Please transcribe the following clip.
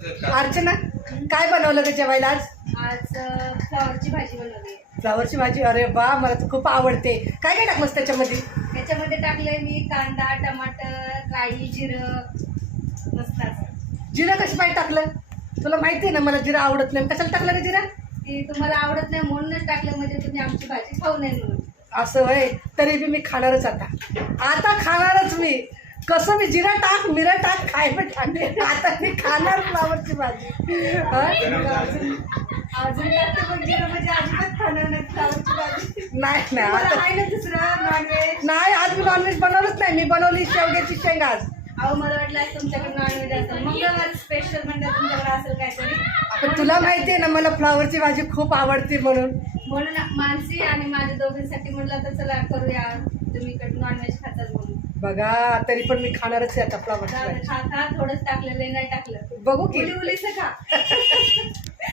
अर्चना, काय बनवलं ग जेवायला आज? आज फ्लॉवरची भाजी बनवली. फ्लावरची भाजी. अरे वा, मला तर खूप आवडते. काय काय टाकलंस त्याच्यामध्ये? त्याच्यामध्ये टाकलंय मी कांदा, टमाटर, राई, जिरं. मस्त असं. जिरं कसं पाहिजे टाकलं? तुला माहिती आहे ना मला जिरं आवडत नाही. कशाला टाकलं रे जिरं? ती तुम्हाला आवडत नाही म्हणूनच टाकलं, म्हणजे तुम्ही आमची भाजी खाऊ नाही म्हणून. असं होय. तरी बी मी खाणारच आता खाणारच मी. कसं मी जिरा टाक मिरा टाक काय पण टाकते. आता मी खाणार फ्लावरची भाजी. अजून टाकते पण जिरं म्हणजे अजिबात खाणार नाही फ्लॉवरची भाजी. नाही तुम्हाला आता आहे ना दुसरं नॉनव्हेज? नाही. आज मी नॉनव्हेज बनवलंच नाही. मी बनवली शेवग्याची शेंग आज. अहो मला वाटलं आज तुमच्याकडे नॉनव्हेज असेल, मंगळवार स्पेशल म्हणजे तुमच्याकडे असेल काहीतरी. पण तुला माहिती आहे ना मला फ्लावरची भाजी खूप आवडते म्हणून मानसी आणि माझ्या दोघींसाठी म्हटलं तर चला करूया, तुम्ही इकडे नॉनव्हेज खातात म्हणून. बघा. तरी पण मी खाणारच आहे आता फ्लावरची खा भाजी. खा थोडंच टाकलेलं नाही टाकलं. बघू की. उलीचं खा.